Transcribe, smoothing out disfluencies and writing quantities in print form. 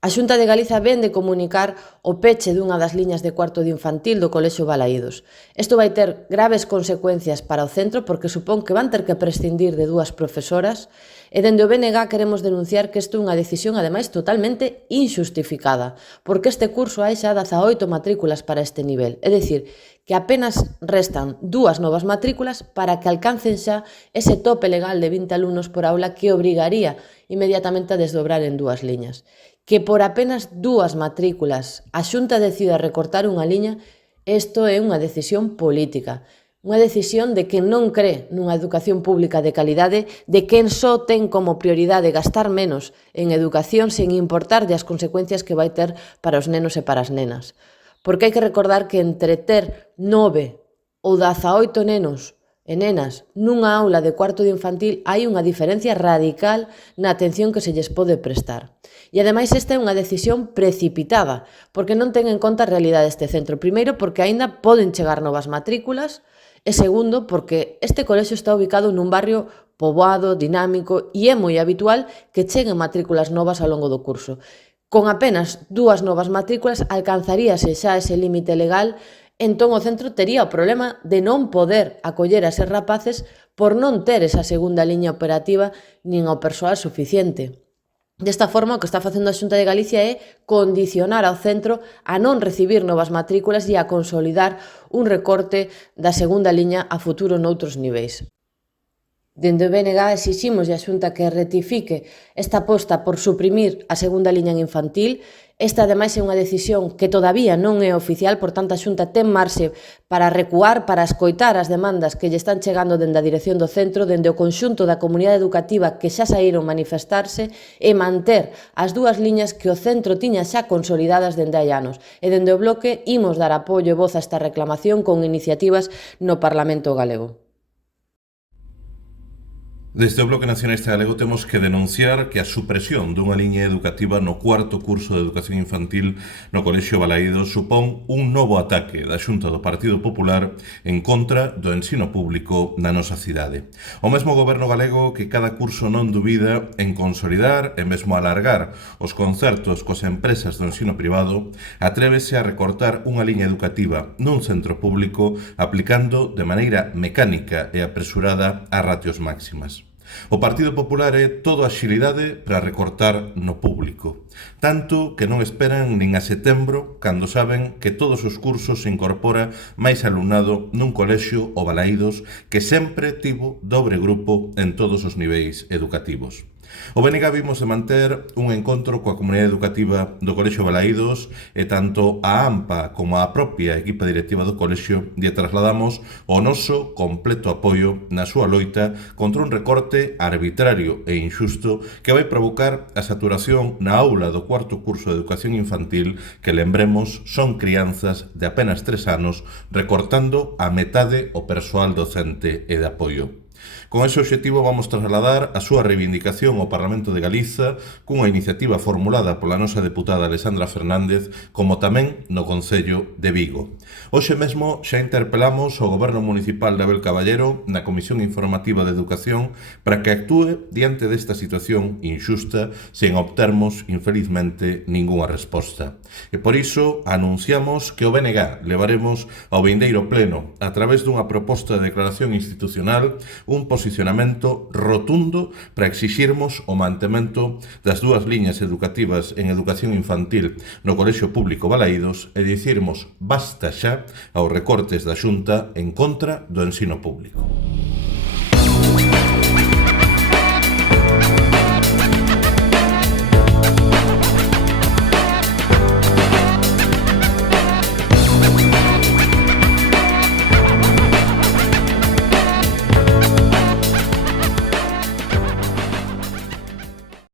A Xunta de Galiza vén de comunicar o peche dunha das liñas de cuarto de infantil do Colexio Balaídos. Isto vai ter graves consecuencias para o centro porque supón que van ter que prescindir de 2 profesoras e dende o BNG queremos denunciar que isto é unha decisión ademais totalmente inxustificada porque este curso hai xa 18 matrículas para este nivel, é dicir, que apenas restan 2 novas matrículas para que alcancen xa ese tope legal de 20 alumnos por aula que obrigaría inmediatamente a desdobrar en 2 liñas. Que por apenas 2 matrículas a Xunta decida recortar unha liña, isto é unha decisión política, unha decisión de quen non cree nunha educación pública de calidade, de quen só ten como prioridade gastar menos en educación sen importar as consecuencias que vai ter para os nenos e para as nenas. Porque hai que recordar que entre ter 9 ou 18 nenos e nenas nunha aula de cuarto de infantil hai unha diferencia radical na atención que se lles pode prestar. E ademais esta é unha decisión precipitada, porque non ten en conta a realidade deste centro. Primeiro, porque aínda poden chegar novas matrículas, e segundo, porque este colexio está ubicado nun barrio poboado, dinámico, e é moi habitual que cheguen matrículas novas ao longo do curso. Con apenas 2 novas matrículas alcanzaríase xa ese límite legal. Entón o centro tería o problema de non poder acoller a eses rapaces por non ter esa segunda liña operativa nin o persoal suficiente. Desta forma, o que está facendo a Xunta de Galicia é condicionar ao centro a non recibir novas matrículas e a consolidar un recorte da segunda liña a futuro noutros niveis. Dende o BNG exiximos a Xunta que rectifique esta aposta por suprimir a segunda liña en infantil. Esta, ademais, é unha decisión que todavía non é oficial, por tanto, a Xunta ten marxe para recuar, para escoitar as demandas que lle están chegando dende a dirección do centro, dende o conxunto da comunidade educativa que xa saíron manifestarse e manter as 2 liñas que o centro tiña xa consolidadas dende hai anos. E dende o bloque imos dar apoio e voz a esta reclamación con iniciativas no Parlamento galego. Desde o Bloque Nacionalista Galego temos que denunciar que a supresión dunha liña educativa no cuarto curso de educación infantil no Colexio Balaídos supón un novo ataque da Xunta do Partido Popular en contra do ensino público na nosa cidade. O mesmo goberno galego que cada curso non dubida en consolidar e mesmo alargar os concertos coas empresas do ensino privado, atrévese a recortar unha liña educativa nun centro público aplicando de maneira mecánica e apresurada as ratios máximas. O Partido Popular é todo axilidade para recortar no público, tanto que non esperan nin a setembro, cando saben que todos os cursos se incorpora máis alumnado nun colexio o Balaídos que sempre tivo dobre grupo en todos os niveis educativos. O BNG vimos de manter un encontro coa comunidade educativa do Colexio Balaídos e tanto a AMPA como a propia equipa directiva do colexio lle trasladamos o noso completo apoio na súa loita contra un recorte arbitrario e injusto que vai provocar a saturación na aula do cuarto curso de educación infantil que, lembremos, son crianzas de apenas 3 anos, recortando a metade o persoal docente e de apoio. Con ese obxectivo vamos trasladar a súa reivindicación ao Parlamento de Galiza cunha iniciativa formulada pola nosa deputada Alexandra Fernández como tamén no Concello de Vigo. Hoxe mesmo xa interpelamos ao Goberno Municipal de Abel Caballero na Comisión Informativa de Educación para que actúe diante desta situación injusta sen obtermos, infelizmente, ningunha resposta. E por iso anunciamos que o BNG levaremos ao vindeiro pleno a través dunha proposta de declaración institucional un posicionamento rotundo para exixirmos o mantemento das 2 liñas educativas en educación infantil no Colexio Público Balaídos e dicirmos basta xa aos recortes da Xunta en contra do ensino público.